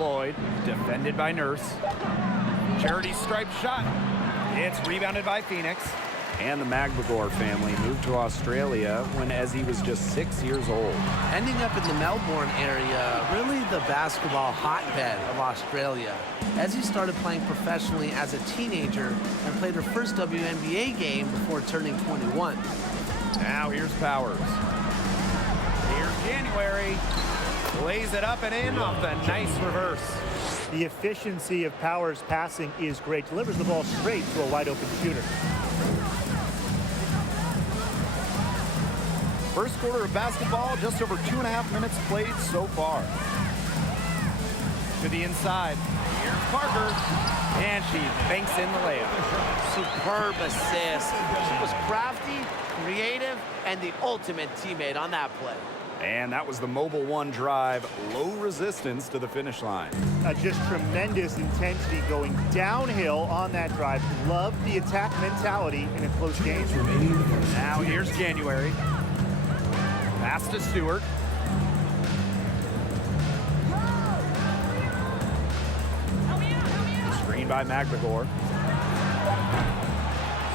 Lloyd, defended by Nurse. Charity striped shot. It's rebounded by Phoenix. And the Magbegor family moved to Australia when Ezzy was just 6 years old. Ending up in the Melbourne area, really the basketball hotbed of Australia. Ezzy started playing professionally as a teenager and played her first WNBA game before turning 21. Now here's Powers. Here's January. Lays it up and in off the nice reverse. The efficiency of Powers' passing is great. Delivers the ball straight to a wide-open shooter. First quarter of basketball, just over 2.5 minutes played so far. To the inside. Here's Parker. And she banks in the layup. Superb assist. She was crafty, creative, and the ultimate teammate on that play. And that was the Mobile One drive. Low resistance to the finish line. Just tremendous intensity going downhill on that drive. Love the attack mentality in a close game. Now here's January. Pass to Stewart. Screen by Magbegor.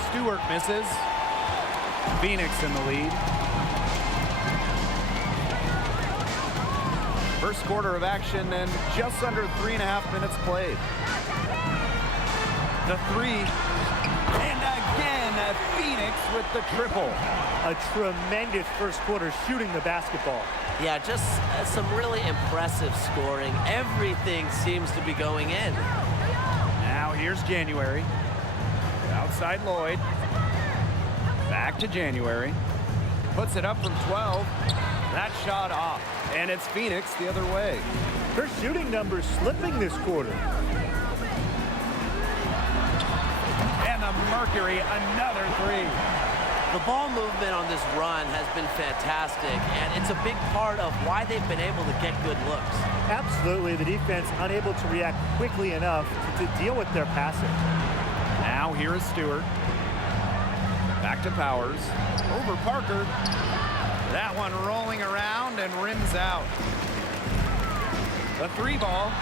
Stewart misses. Phoenix in the lead. First quarter of action and just under 3.5 minutes played. The three. And again, Phoenix with the triple. A tremendous first quarter shooting the basketball. Yeah, just some really impressive scoring. Everything seems to be going in. Now here's January. Outside Lloyd. Back to January. Puts it up from 12. That shot off. And it's Phoenix the other way. Her shooting numbers slipping this quarter. And the Mercury, another three. The ball movement on this run has been fantastic, and it's a big part of why they've been able to get good looks. Absolutely, the defense unable to react quickly enough to deal with their passing. Now here is Stewart. Back to Powers. Over Parker. That one rolling around and rims out. The three ball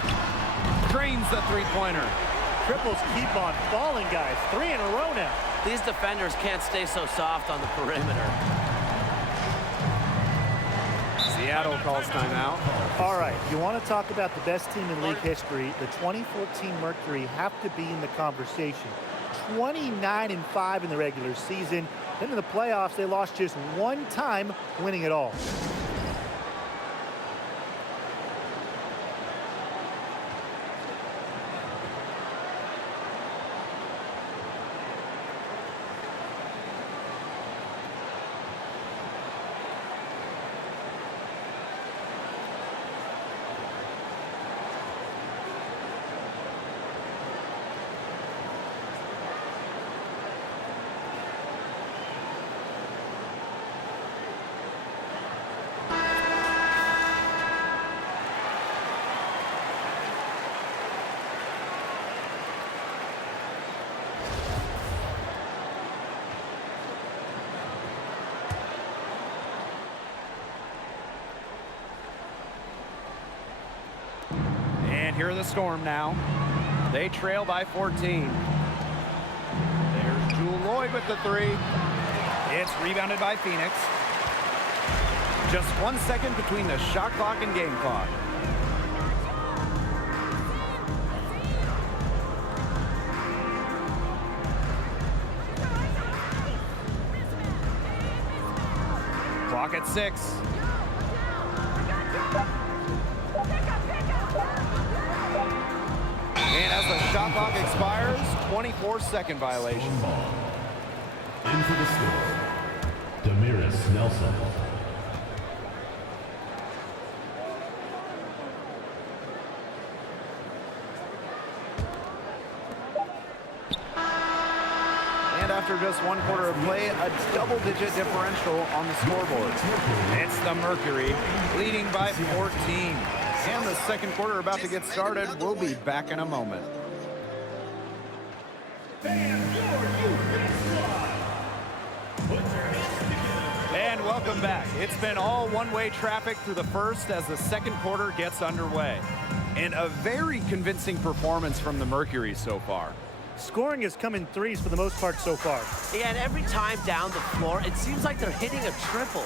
drains the three-pointer. Triples keep on falling, guys. 3 in a row now. These defenders can't stay so soft on the perimeter. Seattle calls timeout. All right, you want to talk about the best team in league history. The 2014 Mercury have to be in the conversation. 29-5 in the regular season. Then in the playoffs, they lost just one time, winning it all. And here are the Storm now. They trail by 14. There's Jewel Lloyd with the three. It's rebounded by Phoenix. Just 1 second between the shot clock and game clock. Clock at 6. And as the shot clock expires, 24-second violation. In for the Storm, Damaris Nelson. And after just 1 quarter of play, a double-digit differential on the scoreboard. It's the Mercury, leading by 14. And the second quarter about to get started. We'll be back in a moment. And welcome back. It's been all one-way traffic through the first as the second quarter gets underway. And a very convincing performance from the Mercury so far. Scoring has come in threes for the most part so far. Yeah, and every time down the floor, it seems like they're hitting a triple.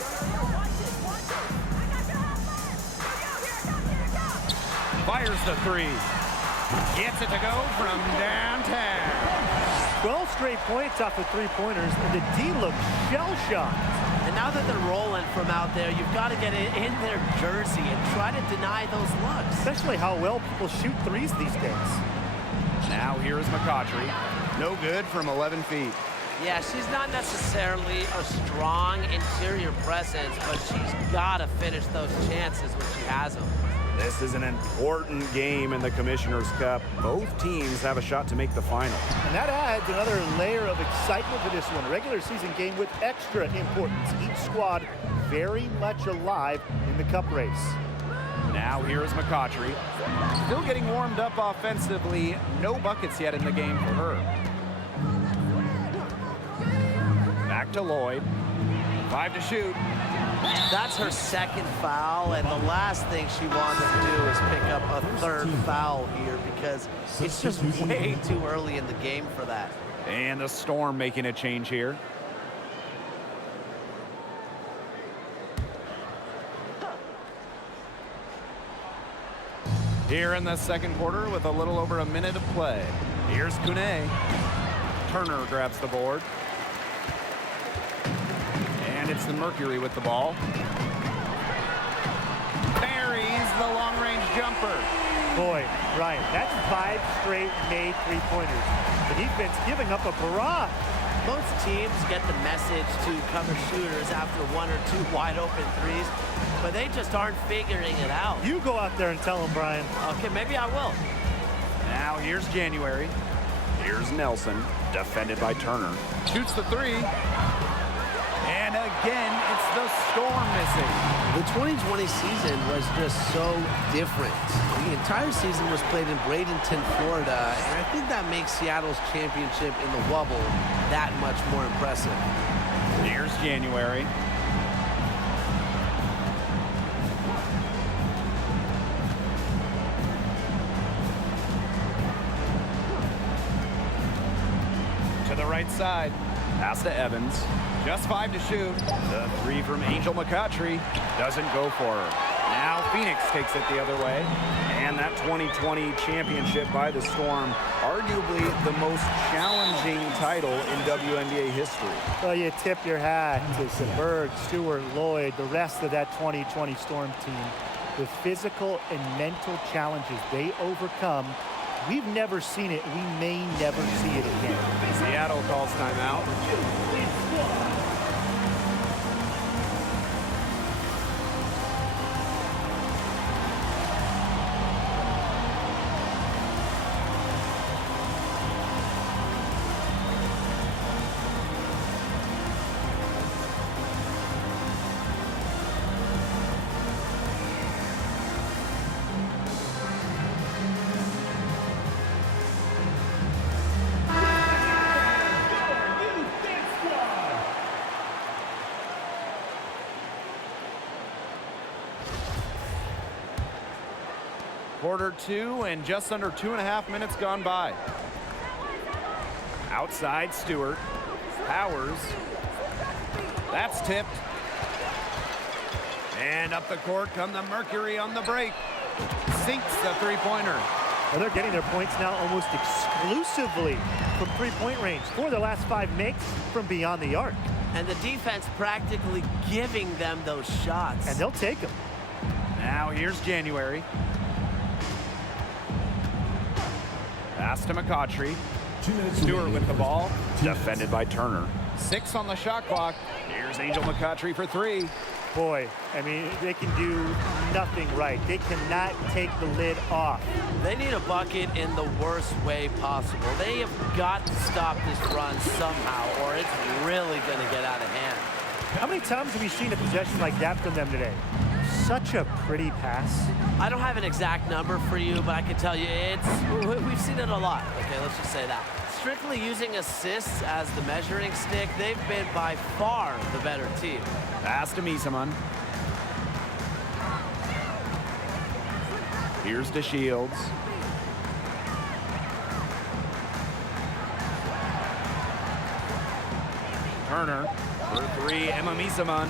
Fires the three. Gets it to go from downtown. 12 straight points off the three-pointers, and the D looks shell-shocked. And now that they're rolling from out there, you've got to get it in their jersey and try to deny those looks. Especially how well people shoot threes these days. Now here's McCautry. No good from 11 feet. Yeah, she's not necessarily a strong interior presence, but she's got to finish those chances when she has them. This is an important game in the Commissioner's Cup. Both teams have a shot to make the final. And that adds another layer of excitement to this one. A regular season game with extra importance. Each squad very much alive in the cup race. Now here's McCautry. Still getting warmed up offensively. No buckets yet in the game for her. Back to Lloyd. 5 to shoot. That's her second foul, and the last thing she wants to do is pick up a third foul here because it's just way too early in the game for that. And the Storm making a change here. Here in the second quarter with a little over a minute of play. Here's Kune. Turner grabs the board. And it's the Mercury with the ball. Buries the long-range jumper. Boy, Ryan, that's 5 straight made three-pointers. The defense giving up a barrage. Most teams get the message to cover shooters after 1 or 2 wide-open threes, but they just aren't figuring it out. You go out there and tell them, Brian. Okay, maybe I will. Now here's January. Here's Nelson, defended by Turner. Shoots the three. And again, it's the Storm missing. The 2020 season was just so different. The entire season was played in Bradenton, Florida, and I think that makes Seattle's championship in the Wubble that much more impressive. Here's January. To the right side. Pass to Evans. Just 5 to shoot. The three from Angel McCautry doesn't go for her. Now Phoenix takes it the other way. And that 2020 championship by the Storm, arguably the most challenging title in WNBA history. Well, you tip your hat to Berg, Stewart, Lloyd, the rest of that 2020 Storm team. The physical and mental challenges they overcome, we've never seen it. We may never see it again. Seattle calls timeout. Quarter 2 and just under 2.5 minutes gone by. Outside Stewart. Powers. That's tipped. And up the court come the Mercury on the break. Sinks the three-pointer. Well, they're getting their points now almost exclusively from three-point range. 4 of their last 5 makes from beyond the arc. And the defense practically giving them those shots. And they'll take them. Now here's January. Pass to McCautry. Stewart with the ball. Defended by Turner. 6 on the shot clock. Here's Angel McCautry for 3. Boy, I mean, they can do nothing right. They cannot take the lid off. They need a bucket in the worst way possible. They have got to stop this run somehow, or it's really going to get out of hand. How many times have we seen a possession like that from them today? Such a pretty pass. I don't have an exact number for you, but I can tell you we've seen it a lot. Okay, let's just say that. Strictly using assists as the measuring stick, they've been by far the better team. Pass to Misaman. Here's DeShields. Turner for three, Emma Misaman.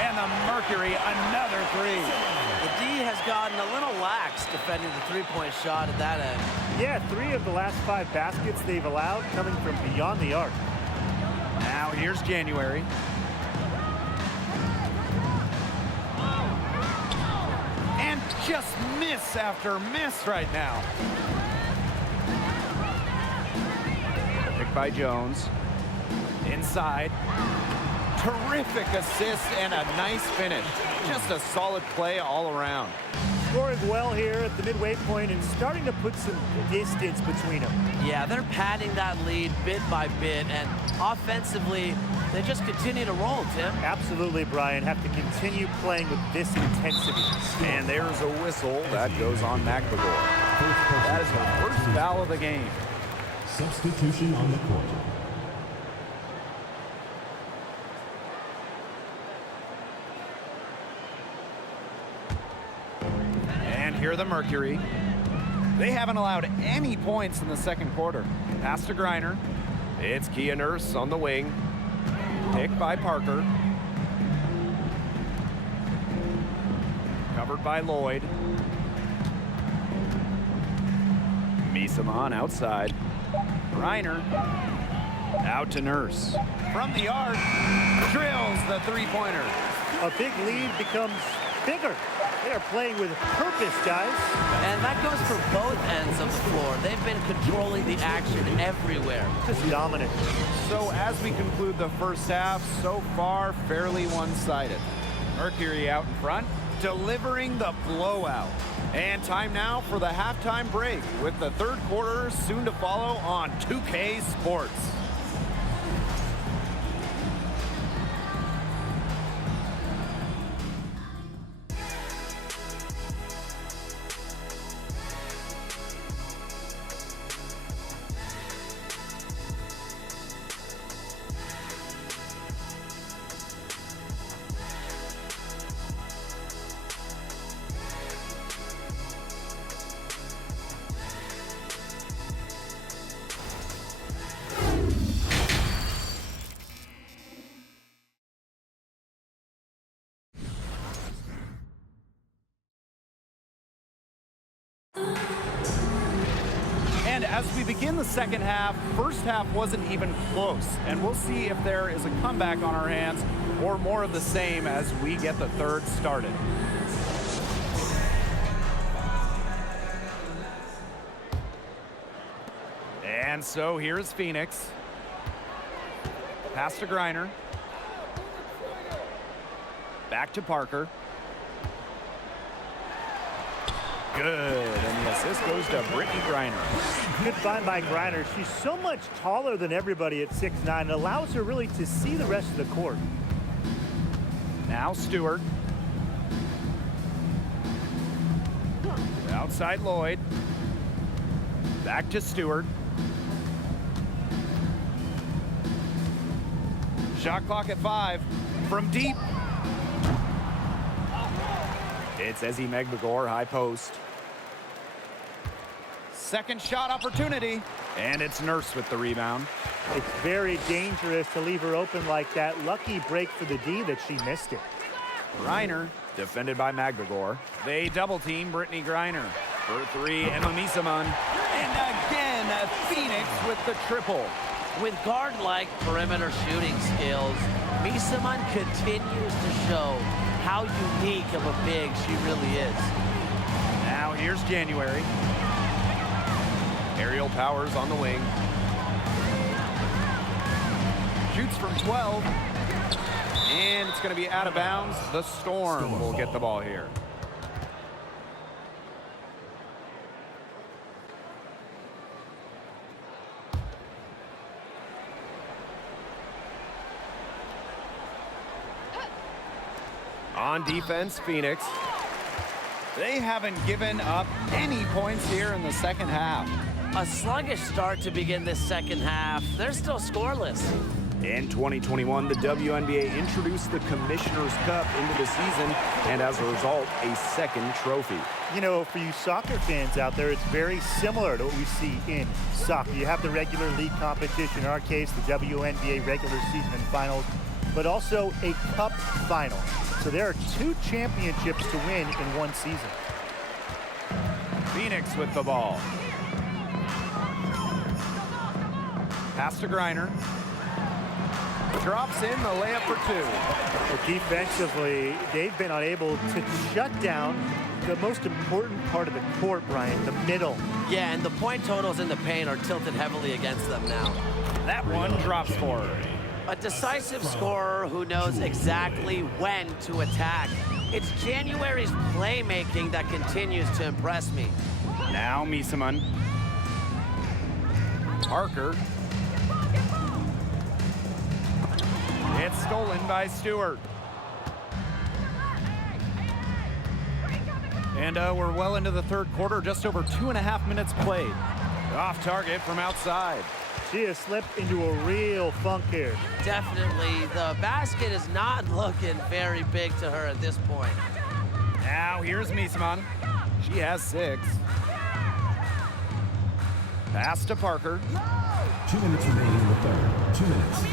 And the Mercury, another three. The D has gotten a little lax defending the three-point shot at that end. Yeah, 3 of the last 5 baskets they've allowed coming from beyond the arc. Now here's January. And just miss after miss right now. Picked by Jones. Inside. Terrific assist and a nice finish. Just a solid play all around. Scoring well here at the midway point and starting to put some distance between them. Yeah, they're padding that lead bit by bit, and offensively, they just continue to roll, Tim. Absolutely, Brian. Have to continue playing with this intensity. And there's a whistle that goes on McBagor. That is the first foul of the game. Substitution on the court. And here the Mercury. They haven't allowed any points in the second quarter. Pass to Griner. It's Kia Nurse on the wing. Picked by Parker. Covered by Lloyd. Misaman outside. Griner. Out to Nurse. From the arc. Drills the three-pointer. A big lead becomes bigger. They are playing with purpose, guys. And that goes for both ends of the floor. They've been controlling the action everywhere. Just dominant. So as we conclude the first half, so far fairly one-sided. Mercury out in front, delivering the blowout. And time now for the halftime break with the third quarter soon to follow on 2K Sports. And as we begin the second half, first half wasn't even close. And we'll see if there is a comeback on our hands or more of the same as we get the third started. And so here's Phoenix. Pass to Griner. Back to Parker. Good, and the assist goes to Brittany Griner. Good find by Griner. She's so much taller than everybody at 6'9". It allows her really to see the rest of the court. Now Stewart. Outside Lloyd. Back to Stewart. Shot clock at 5. From deep. It's Ezi Megbagor, high post. Second shot opportunity. And it's Nurse with the rebound. It's very dangerous to leave her open like that. Lucky break for the D that she missed it. Griner, defended by Megbagor. They double team Brittany Griner. For three, Emma Misaman. And again, Phoenix with the triple. With guard-like perimeter shooting skills, Misaman continues to show how unique of a big she really is. Now here's January. Aerial Powers on the wing. Shoots from 12. And it's going to be out of bounds. The Storm will get the ball here. On defense, Phoenix. They haven't given up any points here in the second half. A sluggish start to begin this second half. They're still scoreless. In 2021, the WNBA introduced the Commissioner's Cup into the season, and as a result, a second trophy. You know, for you soccer fans out there, it's very similar to what we see in soccer. You have the regular league competition, in our case, the WNBA regular season and finals, but also a cup final. So there are 2 championships to win in one season. Phoenix with the ball. Pass to Griner. Drops in the layup for 2. But defensively, they've been unable to shut down the most important part of the court, Brian, the middle. Yeah, and the point totals in the paint are tilted heavily against them now. That one drops for her. A decisive scorer who knows exactly when to attack. It's January's playmaking that continues to impress me. Now Miesemann. Parker. It's stolen by Stewart. And we're well into the third quarter, just over 2.5 minutes played. Off target from outside. She has slipped into a real funk here. Definitely, the basket is not looking very big to her at this point. Now here's Miesemann. She has 6. Pass to Parker. 2 minutes remaining in the third. 2 minutes.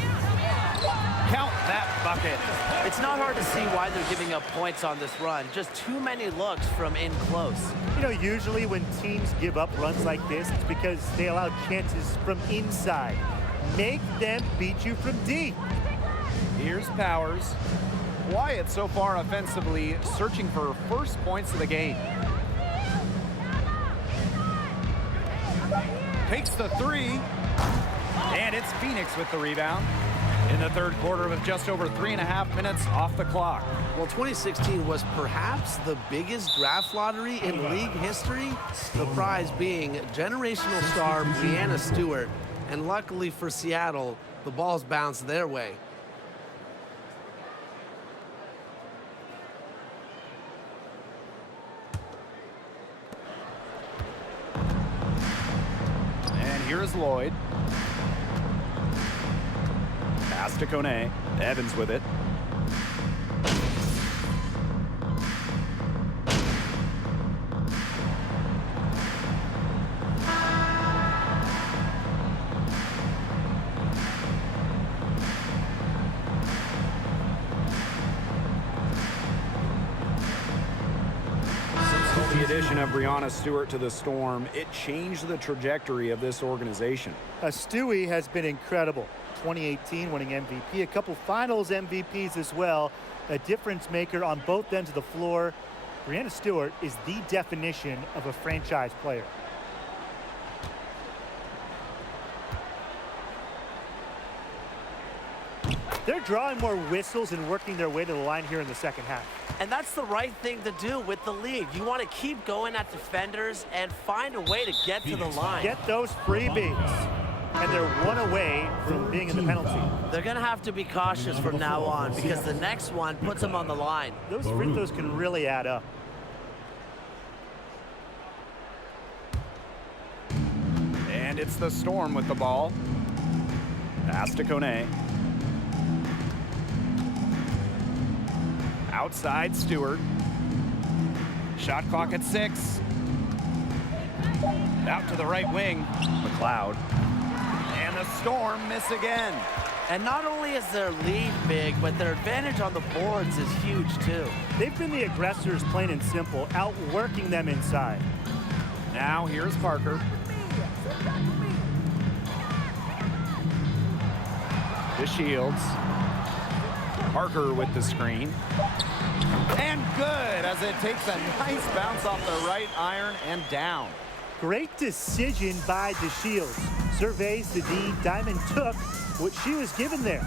Count that bucket. It's not hard to see why they're giving up points on this run. Just too many looks from in close. You know, usually when teams give up runs like this, it's because they allow chances from inside. Make them beat you from deep. Here's Powers. Wyatt so far offensively searching for first points of the game. Takes the 3. And it's Phoenix with the rebound. In the third quarter with just over 3.5 minutes off the clock. Well, 2016 was perhaps the biggest draft lottery in league history. The prize being generational star Breanna Stewart. And luckily for Seattle, the ball's bounced their way. And here's Lloyd. Pass to Kone. Evans with it. The addition of Breanna Stewart to the Storm, it changed the trajectory of this organization. Stewie has been incredible. 2018 winning MVP, a couple finals MVPs as well. A difference maker on both ends of the floor. Breanna Stewart is the definition of a franchise player. They're drawing more whistles and working their way to the line here in the second half. And that's the right thing to do with the lead. You want to keep going at defenders and find a way to get to the line. Get those freebies. And they're 1 away from being in the penalty. They're going to have to be cautious from now on because the next one puts them on the line. Those free throws can really add up. And it's the Storm with the ball. Pass to Kone. Outside Stewart. Shot clock at 6. Out to the right wing. McLeod. And the Storm miss again. And not only is their lead big, but their advantage on the boards is huge too. They've been the aggressors, plain and simple, outworking them inside. Now here's Parker. To Shields. Parker with the screen. And good as it takes a nice bounce off the right iron and down. Great decision by DeShields. Surveys the D. Diamond took what she was given there.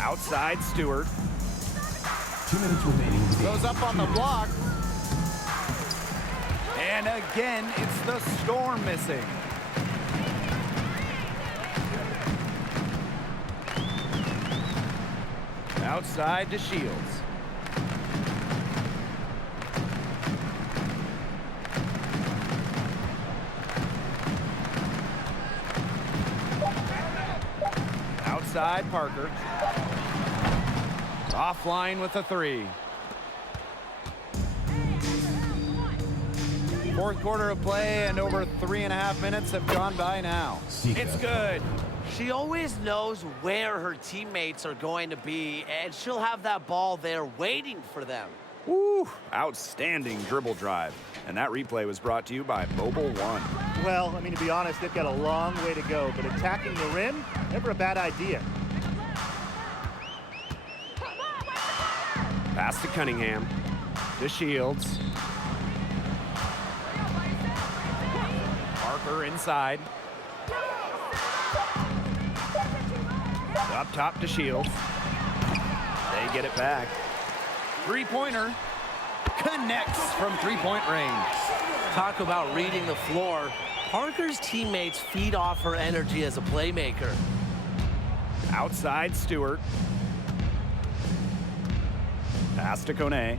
Outside Stewart. 2 minutes remaining. Goes up on the block. And again, it's the Storm missing. Outside to Shields. side, Parker. Offline with a 3. Fourth quarter of play, and over 3.5 minutes have gone by now. It's good. She always knows where her teammates are going to be, and she'll have that ball there waiting for them. Woo, outstanding dribble drive. And that replay was brought to you by Mobile One. Well, I mean, to be honest, they've got a long way to go, but attacking the rim, never a bad idea. Pass to Cunningham. To Shields. Parker inside. Up top to Shields. They get it back. Three-pointer. Connects from three-point range. Talk about reading the floor. Parker's teammates feed off her energy as a playmaker. Outside Stewart. Pass to Kone.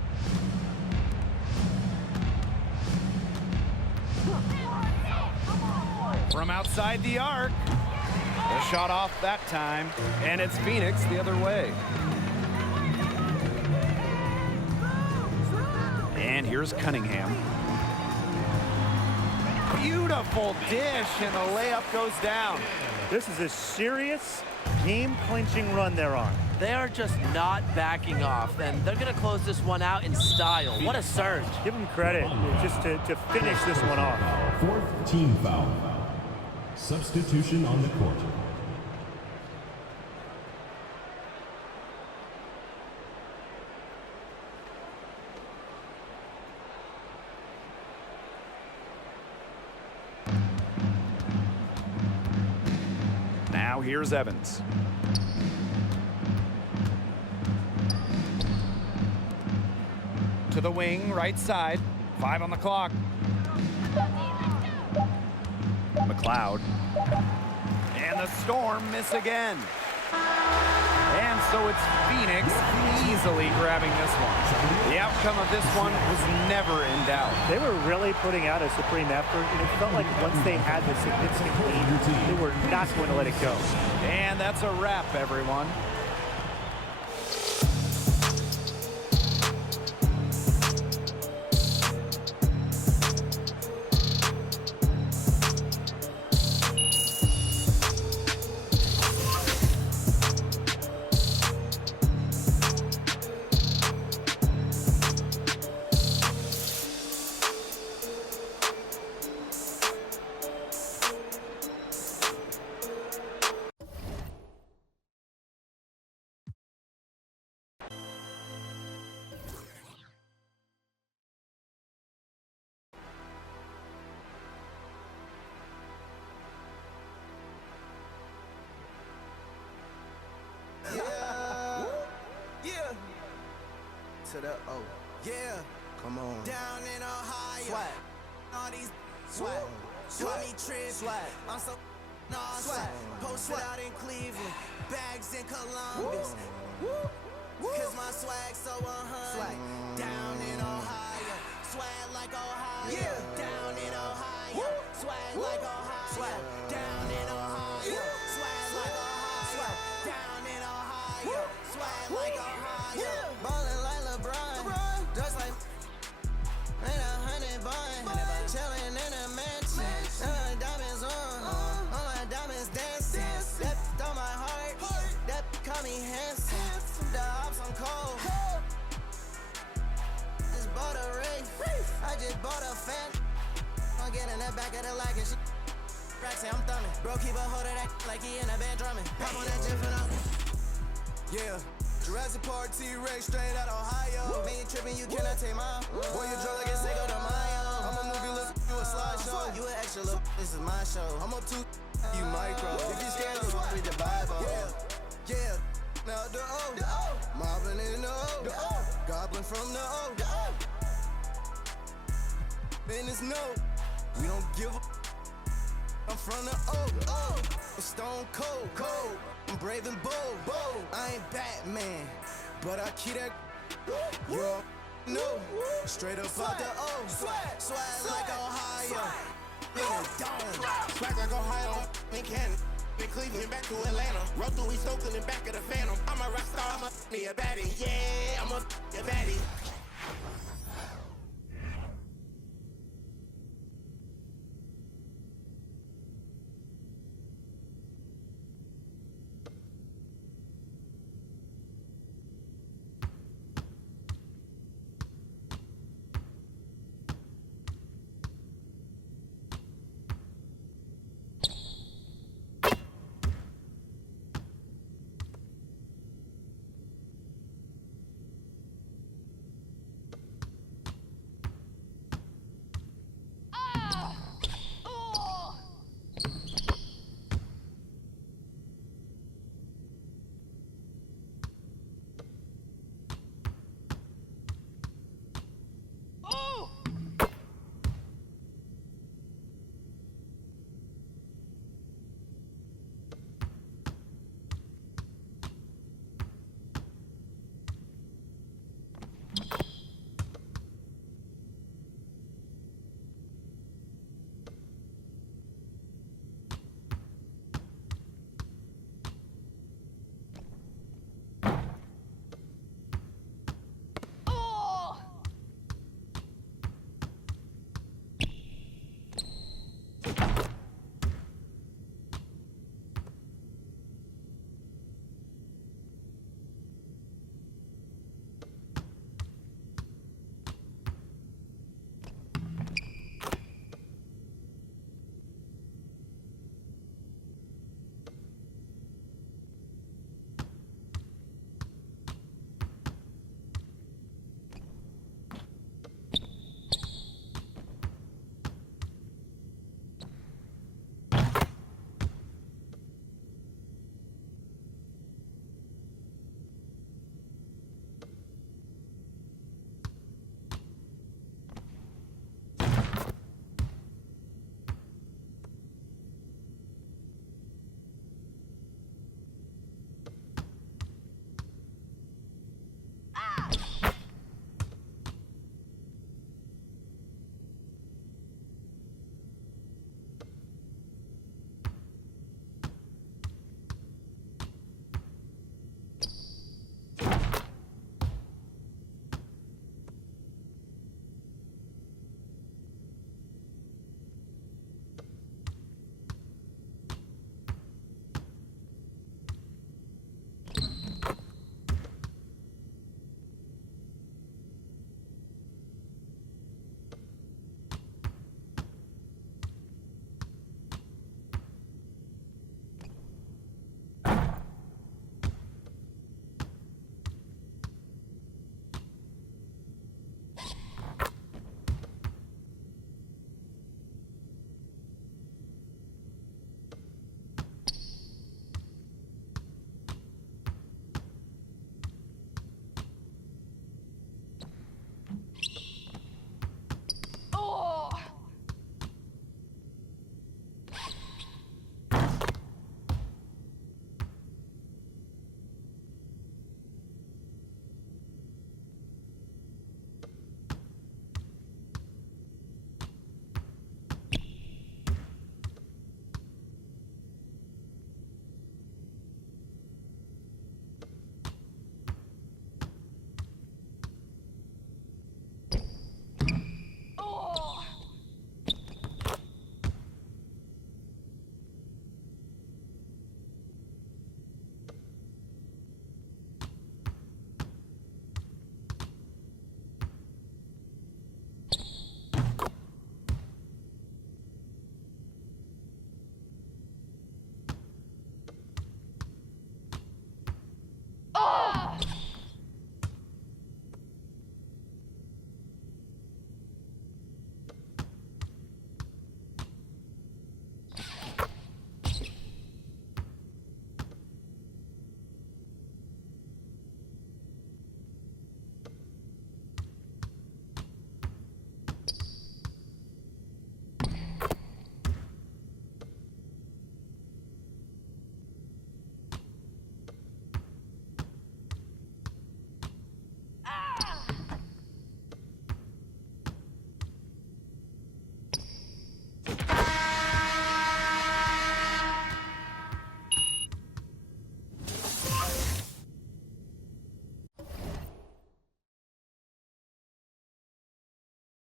From outside the arc. The shot off that time, and it's Phoenix the other way. And here's Cunningham. Beautiful dish, and the layup goes down. This is a serious game-clinching run they're on. They are just not backing off, and they're going to close this one out in style. What a surge. Give them credit just to finish this one off. Fourth team foul. Substitution on the court. Now here's Evans. To the wing, right side. 5 on the clock. McLeod. And the Storm miss again. And so it's Phoenix easily grabbing this one. The outcome of this one was never in doubt. They were really putting out a supreme effort, and it felt like once they had the significant lead, they were not going to let it go. And that's a wrap, everyone. To the O. Yeah. Come on. Down in Ohio. Swag. All these swag. Swag. Trip. Swag. I'm so swag. Posted out in Cleveland. Bags in Columbus. Cause my swag so 100. Swag. Down in Ohio. Swag like Ohio. Yeah. Down in Ohio. Swag like Ohio. Swag. Down in Ohio. Swag like Ohio. Down in Ohio. Swag like Ohio. Ballin' like LeBron. Just like in 100 bun. Chillin' in a mansion. Diamonds on. All my diamonds dancing. That on my heart. That call me handsome. The ops on cold. Just bought a race. I just bought a fan. I'm getting that back of the lag and shit. Rack say I'm thumbing. Bro, keep a hold of that like he in a band drumming. Pop on that jet for now. Yeah. Jurassic Park T-Rex straight out Ohio. Me ain't tripping, you cannot take my boy, you drunk like it's Cinco de Mayo. I'm a movie, look, you a slideshow. You an extra look, this is my show. I'm up to you micro. If you scared, look, read the Bible. Yeah, yeah. Now the O, mobbing in the O, goblin from the O. Man, it's no, we don't give a. I'm from the O, I'm stone cold. I'm brave and bold. I ain't Batman, but I keep that. You all know, straight up out the O. Swag like Ohio. Nigga dome. Swag like Ohio. Me can. in Cleveland, back to Atlanta. Roll through East Oakland and back of the Phantom. I'm a rock star, I'm a baddie. Yeah, I'm a baddie.